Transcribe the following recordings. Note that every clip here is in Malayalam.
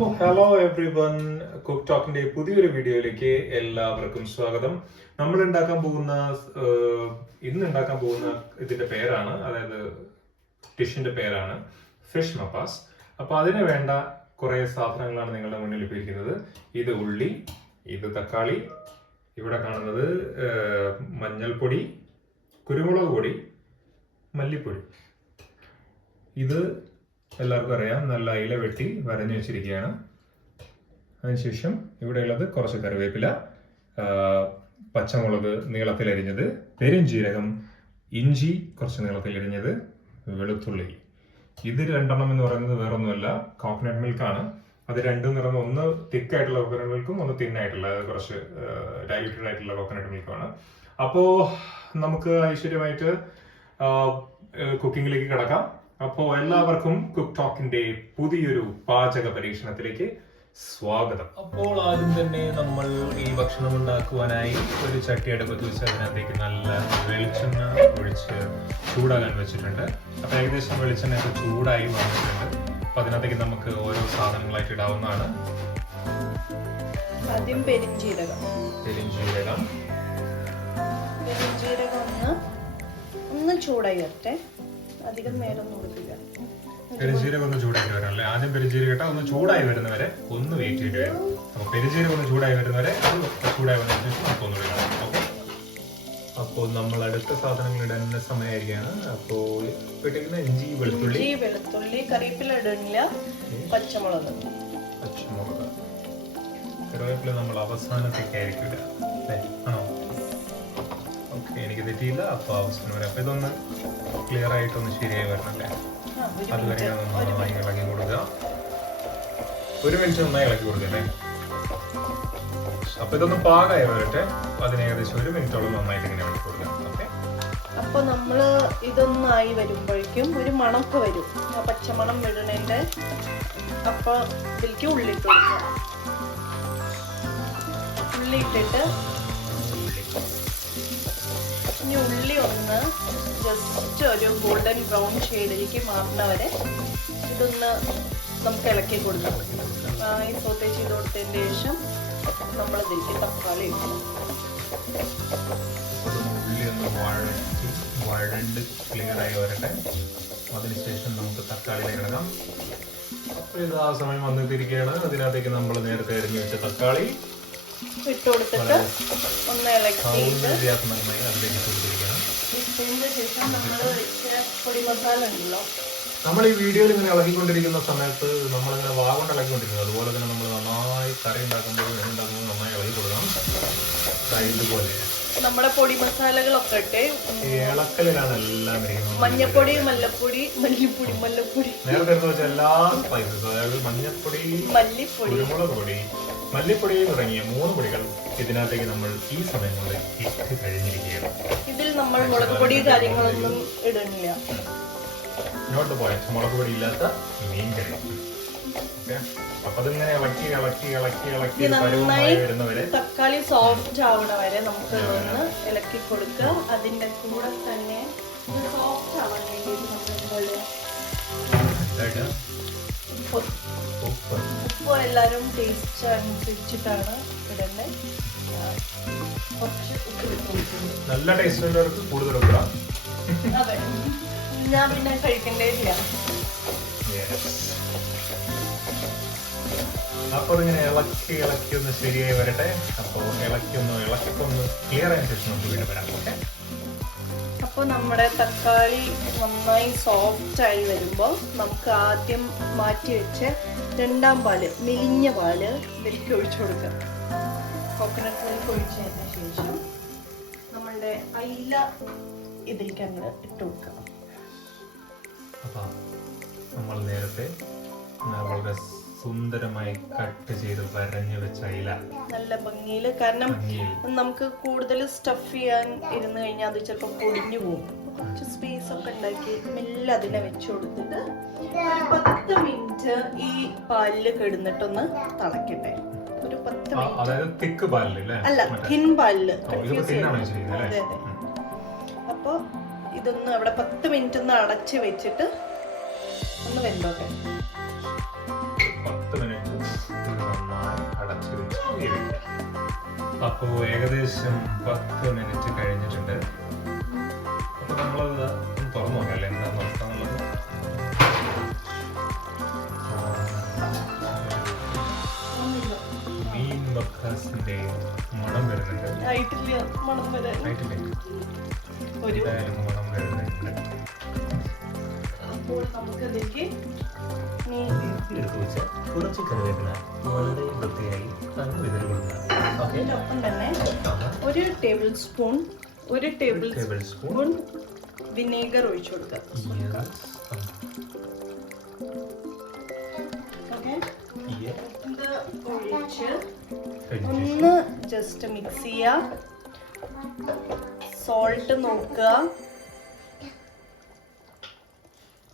അപ്പോൾ ഹലോ എവ്രി വൺ, കുക്ക് ടോക്കിന്റെ പുതിയൊരു വീഡിയോയിലേക്ക് എല്ലാവർക്കും സ്വാഗതം. നമ്മൾ ഇന്ന് ഉണ്ടാക്കാൻ പോകുന്ന ഇതിന്റെ പേരാണ്, അതായത് ഡിഷിന്റെ പേരാണ് ഫിഷ് മപ്പാസ്. അപ്പോൾ അതിന് വേണ്ട കുറേ സാധനങ്ങളാണ് നിങ്ങളുടെ മുന്നിൽ ഇപ്പോൾ ഇരിക്കുന്നത്. ഇത് ഉള്ളി, ഇത് തക്കാളി, ഇവിടെ കാണുന്നത് മഞ്ഞൾപ്പൊടി, കുരുമുളക് പൊടി, മല്ലിപ്പൊടി. ഇത് എല്ലാവർക്കും അറിയാം, നല്ല ഇല വെട്ടി വരഞ്ഞു വെച്ചിരിക്കുകയാണ്. അതിനുശേഷം ഇവിടെയുള്ളത് കുറച്ച് കറിവേപ്പില, പച്ചമുളക് നീളത്തിലരിഞ്ഞത്, പെരുംജീരകം, ഇഞ്ചി കുറച്ച് നീളത്തിലരിഞ്ഞത്, വെളുത്തുള്ളി. ഇത് രണ്ടെണ്ണം എന്ന് പറയുന്നത് വേറൊന്നുമല്ല, കോക്കനട്ട് മിൽക്കാണ്. അത് രണ്ടും നിറഞ്ഞ ഒന്ന് തിക്കായിട്ടുള്ള കോക്കനട്ട് മിൽക്കും ഒന്ന് തിന്നായിട്ടുള്ള കുറച്ച് ഡൈല്യൂട്ടഡ് ആയിട്ടുള്ള കോക്കനട്ട് മിൽക്കുമാണ്. അപ്പോൾ നമുക്ക് ഐശ്വര്യമായിട്ട് കുക്കിങ്ങിലേക്ക് കിടക്കാം. അപ്പോൾ എല്ലാവർക്കും കുക്ക് ടോക്കിന്റെ പുതിയൊരു പാചക പരീക്ഷണത്തിലേക്ക് സ്വാഗതം. അപ്പോൾ ആദ്യം തന്നെ നമ്മൾ ഈ ഭക്ഷണം ഉണ്ടാക്കുവാനായി ഒരു ചട്ടി അടുപ്പത്ത് വെച്ച് അതിനകത്തേക്ക് നല്ല വെളിച്ചെണ്ണ ഒഴിച്ച് ചൂടാകാൻ വെച്ചിട്ടുണ്ട്. അപ്പോൾ ഏകദേശം വെളിച്ചെണ്ണയൊക്കെ ചൂടായി വന്നിട്ടുണ്ട്. അപ്പോൾ അതിനകത്തേക്ക് നമുക്ക് ഓരോ സാധനങ്ങളായിട്ട് ഇടാവുന്നതാണ്. ആദ്യം പെരുംജീരകം ഒന്ന് ചൂടായി വരട്ടെ, അധികം നേരം കൊടുക്കില്ല. പെരുംജീരകം ഒന്ന് ചൂടായി വരാനല്ലേ, ആദ്യം പെരുംജീരകം ഇട്ടാൽ ഒന്ന് ചൂടായി വരുന്നവരെ ഒന്ന് വെയിറ്റ് ചെയ്യേണ്ടി വരും. അപ്പോൾ പെരുംജീരകം ഒന്ന് ചൂടായി വരുന്നവരെ അത് ചൂടായി വന്നതിന് ശേഷം നമുക്ക് ഒന്നുകൂടി ഇടാം. ഓക്കെ, അപ്പോൾ നമ്മൾ അടുത്ത സാധനങ്ങൾ ഇടുന്ന സമയമായിരിക്കുകയാണ്. അപ്പോൾ ഇട്ടിരിക്കുന്ന ഇഞ്ചി, വെളുത്തുള്ളി, കറിവേപ്പില ഇടുന്നില്ല, പച്ചമുളക്. കറിവേപ്പില നമ്മൾ അവസാനത്തേക്ക് ആയിരിക്കും ഇടുക അല്ലേ? ആണോ? ഓക്കെ, എനിക്ക് തെറ്റിയില്ല. അപ്പോൾ അവസാനം വരെ അപ്പോൾ ഇതൊന്ന് ക്ലിയർ ആയിട്ടൊന്ന് ശരിയായി വരണല്ലേ. അതുവരെ നന്നായി ഇളക്കി കൊടുക്കുക. 1 മിനിറ്റ് നന്നായി ഇളക്കി കൊടുക്കല്ലേ. അപ്പൊ ഇതൊന്ന് പാകമായി വരട്ടെ. അതിന് ഏകദേശം 1 മിനിറ്റോളം നന്നായിട്ട് ഇങ്ങനെ ഇളക്കി കൊടുക്കാം. ഓക്കെ, അപ്പൊ നമ്മള് ഇതൊന്നായി വരുമ്പോഴേക്കും ഒരു മണമൊക്കെ വരും, ആ പച്ചമണം വിടണേന്റെ. അപ്പൊ ഇതിലേക്ക് ഉള്ളി ഇട്ട് കൊടുക്കാം. ഉള്ളി ഇട്ടിട്ട് ഇനി ഉള്ളി ഒന്ന് ജസ്റ്റ് ഒരു ഗോൾഡൻ ബ്രൗൺ ഷെയ്ഡിലേക്ക് മാറുന്നവരെ ഇതൊന്ന് നമുക്ക് ഇളക്കി കൊടുക്കാം. ഈ സോത്തേ ചെയ്ത് കൊടുത്തതിന് ശേഷം നമ്മളിതിലേക്ക് തക്കാളി ഇടും. ഉള്ളി ഒന്ന് വഴണ്ട് ക്ലിയർ ആയി വരട്ടെ. അതിനുശേഷം നമുക്ക് തക്കാളിയിലേക്ക് ഇടണം. അപ്പോൾ ഇത് ആ സമയം വന്നെത്തിയിരിക്കുകയാണ്. അതിനകത്തേക്ക് നമ്മൾ നേരത്തെ അരിഞ്ഞു വെച്ച തക്കാളി ഇട്ട് കൊടുത്തിട്ട് ഒന്ന് ഇളക്കിയിട്ട് ശേഷം പൊടി മസാല ഉണ്ടല്ലോ, നമ്മൾ ഈ വീഡിയോയിൽ ഇങ്ങനെ ഇളക്കിക്കൊണ്ടിരിക്കുന്ന സമയത്ത് നമ്മളിങ്ങനെ വാഗോണ്ട് ഇളക്കിക്കൊണ്ടിരിക്കുന്നത്. അതുപോലെ തന്നെ നമ്മൾ നന്നായി കറി ഉണ്ടാക്കുമ്പോൾ ഉണ്ടാക്കുമ്പോൾ നന്നായി ഇളക്കി കൊടുക്കണം. ഇതുപോലെ നമ്മുടെ പൊടി മസാലകളൊക്കെ ഇട്ട് ഇളക്കലിലാണ് എല്ലാം ഇരിക്കുന്നത്. മഞ്ഞപ്പൊടി, മല്ലിപ്പൊടി, മല്ലിപ്പൊടി നേരത്തെ വെച്ച എല്ലാ സ്പൈസസ്, അതായത് മഞ്ഞപ്പൊടി, കുരുമുളക് പൊടി, മല്ലിപ്പൊടി തുടങ്ങിയ 3 പൊടികൾ ഇതിനകത്തേക്ക് നമ്മൾ ഈ സമയം കൊണ്ട് ഇട്ട് കഴിഞ്ഞിരിക്കുകയാണ്. ഇതിൽ നമ്മൾ മുളക് പൊടി കാര്യങ്ങളൊന്നും ഇടുന്നില്ല. നോട്ട് പോയിന്റ്, മുളക് പൊടി ഇല്ലാത്ത മീൻ കറി. അപ്പൊ അതിങ്ങനെ ഇളക്കി നന്നായി തക്കാളി സോഫ്റ്റ് ആവണ വരെ നമുക്ക് ഇതൊന്ന് ഇളക്കി കൊടുക്കുക. അതിന്റെ കൂടെ തന്നെ സോഫ്റ്റ് ആവാൻ വേണ്ടി ഉപ്പ് എല്ലാവരും ടേസ്റ്റ് അനുസരിച്ചിട്ടാണ് ഇടേണ്ടത്. കുറച്ച് ഉപ്പ് ഇട്ട് നല്ല ടേസ്റ്റ് ഉള്ളവർക്ക് കൂടുതൽ ഉപ്പിടാം. അതെ, ഞാൻ പിന്നെ കഴിക്കേണ്ടതില്ല. അപ്പൊ അതിങ്ങനെ ഇളക്കി ഒന്ന് ശരിയായി വരട്ടെ. അപ്പോൾ ഇളക്കിക്കൊന്ന് ക്ലിയർ ആയതിനു ശേഷം നമുക്ക് വീണ്ടും വരാം. ഓക്കെ, അപ്പോൾ നമ്മുടെ തക്കാളി നന്നായി സോഫ്റ്റ് ആയി വരുമ്പോൾ നമുക്ക് ആദ്യം മാറ്റി വെച്ച് 2ാം പാല്, മെലിഞ്ഞ പാല് ഇതിലേക്ക് ഒഴിച്ചു കൊടുക്കാം. കോക്കനട്ട് മിൽക്ക് ഒഴിച്ചതിന് ശേഷം നമ്മളുടെ അയില ഇതിലേക്ക് അങ്ങനെ ഇട്ട് കൊടുക്കാം. അപ്പൊ നമ്മൾ നേരത്തെ വളരെ സുന്ദരമായി കട്ട് ചെയ്ത് വരഞ്ഞു വെച്ച അയില നല്ല ഭംഗിയിൽ, കാരണം നമുക്ക് കൂടുതൽ സ്റ്റഫ് ചെയ്യാൻ ഇരുന്ന് കഴിഞ്ഞാൽ അത് ചിലപ്പോൾ പൊടിഞ്ഞു പോകും. കുറച്ച് സ്പേസ് ഒക്കെ ഉണ്ടാക്കി മെല്ലെ അതിനെ വെച്ച് കൊടുത്തിട്ട് 10 മിനിറ്റ് ഈ പാലില് കിടന്നിട്ടൊന്ന് തിളക്കട്ടെ. ഒരു 10 മിനിറ്റ് അല്ല, തിൻ പാലില്. അതെ. അപ്പൊ ഇതൊന്ന് അവിടെ 10 മിനിറ്റ് ഒന്ന് അടച്ച് വെച്ചിട്ട് ഒന്ന് വെന്തോട്ടെ. 10 മിനിറ്റ് വേവിക്കുക. അപ്പോൾ ഏകദേശം 10 മിനിറ്റ് കഴിഞ്ഞിട്ടുണ്ട്. അപ്പോൾ നമ്മളത് തുറന്നു നോക്കാം അല്ലേ എന്താണെന്ന് നോക്കാന്നുള്ളത്. മീൻ മപ്പാസിന്റെ മണം വരുന്നുണ്ട്. ആയിട്ടില്ല, മണം വരാൻ. ആയിട്ടില്ലേ? ഒരു എന്തായാലും മണം വരുന്നുണ്ട്. അപ്പോൾ നമുക്കതിലേക്ക് എടുത്തു വെച്ച കുറച്ച് കറിവേപ്പില വളരെ വൃത്തിയായി വിതറി കൊടുക്കുക. അതിനൊപ്പം തന്നെ ഒരു ടേബിൾ സ്പൂൺ വിനേഗർ ഒഴിച്ചു കൊടുക്കുക. ഓക്കെ, ഇത് ഒഴിച്ച് ഒന്ന് ജസ്റ്റ് മിക്സ് ചെയ്യുക. സോൾട്ട് നോക്കുക.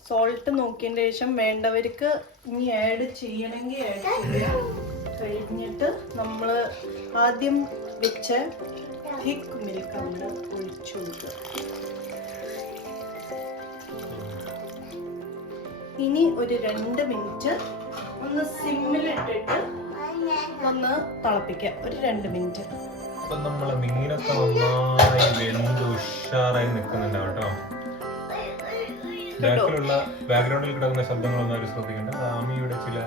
സോൾട്ട് നോക്കിയതിന് ശേഷം വേണ്ടവർക്ക് ഇനി ആഡ് ചെയ്യണമെങ്കിൽ ആഡ് ചെയ്യാം. കഴിഞ്ഞിട്ട് നമ്മൾ ആദ്യം വെച്ച തിക്ക് മിൽക്ക് അവിടെ ഒഴിച്ചു കൊടുക്കുക. ഇനി ഒരു 2 മിനിറ്റ് ഒന്ന് സിമ്മിലിട്ടിട്ട് ഒന്ന് തിളപ്പിക്കുക. ഒരു 2 മിനിറ്റ്. അപ്പൊ നമ്മളെ മീനൊക്കെ നന്നായി വെന്ത് ഉഷാറായി നിൽക്കുന്നുണ്ട് കേട്ടോ. ബാക്ക്ഗ്രൗണ്ടിൽ കിടക്കുന്ന ശബ്ദങ്ങളൊന്നും അവർ ശ്രദ്ധിക്കേണ്ട. ആമിയുടെ ചില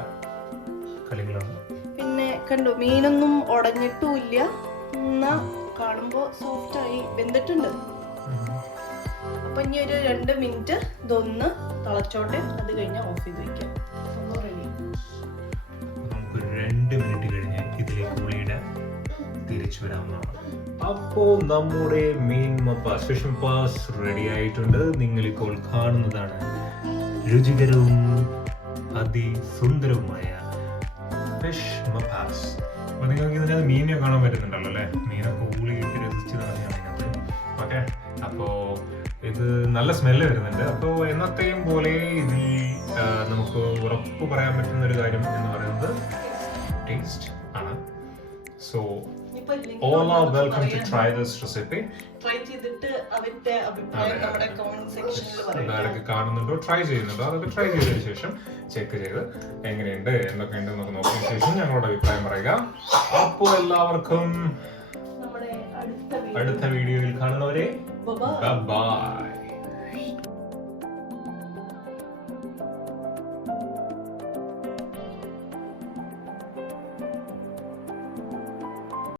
കളികളാണ്. പിന്നെ കണ്ടു, മീനൊന്നും ഉടഞ്ഞിട്ടുമില്ല, എന്നാ കാണുമ്പോ സോഫ്റ്റ് ആയി വെന്തിട്ടുണ്ട്. അപ്പൊ ഇനി ഒരു 2 മിനിറ്റ് ഇതൊന്ന് തിളച്ചോട്ടെ. അത് കഴിഞ്ഞാൽ ഓഫ് ചെയ്ത് വെക്കാം. റെഡി. നമുക്ക് 2 മിനിറ്റ് കഴിഞ്ഞ് ഇതിലേക്ക് ഉള്ളിയിടാൻ തിരിച്ചു വരാവുന്നതാണ്. അപ്പോ നമ്മുടെ മീൻ മപ്പാസ് ഫിഷ് മപ്പാസ് റെഡി ആയിട്ടുണ്ട്. നിങ്ങളിപ്പോൾ കാണുന്നതാണ് രുചികരവും അതിസുന്ദരവുമായ ഫിഷ് മപ്പാസ്. അപ്പൊ നിങ്ങൾക്ക് ഇതിനകത്ത് മീനെ കാണാൻ പറ്റുന്നുണ്ടല്ലോ അല്ലേ? മീനൊക്കെ ഊളിയിട്ട് രസിച്ച് നടക്കുകയാണ് ഇതിനകത്ത്. ഓക്കെ, അപ്പോ ഇത് നല്ല സ്മെല്ല് വരുന്നുണ്ട്. അപ്പോൾ എന്നത്തെയും പോലെ ഇതിൽ നമുക്ക് ഉറപ്പ് പറയാൻ പറ്റുന്ന ഒരു കാര്യം എന്ന് പറയുന്നത് ടേസ്റ്റ് ആണ്. So all are welcome to try this recipe. Try ചെയ്തിട്ട് അവരുടെ അഭിപ്രായം നമ്മുടെ കമന്റ് സെക്ഷനിൽ പറയാം. ആരൊക്കെ കാണുന്നുണ്ടോ ട്രൈ ചെയ്യുന്നുണ്ടോ അതൊക്കെ ട്രൈ ചെയ്തതിനു ശേഷം ചെക്ക് ചെയ്ത് എങ്ങനെയുണ്ട് എന്തൊക്കെയുണ്ട് എന്നൊക്കെ നോക്കിയതിനു ശേഷം ഞങ്ങളുടെ അഭിപ്രായം പറയുക. അപ്പോൾ എല്ലാവർക്കും നമ്മുടെ അടുത്ത വീഡിയോയിൽ കാണുന്നവരെ ബൈ. ബൈ.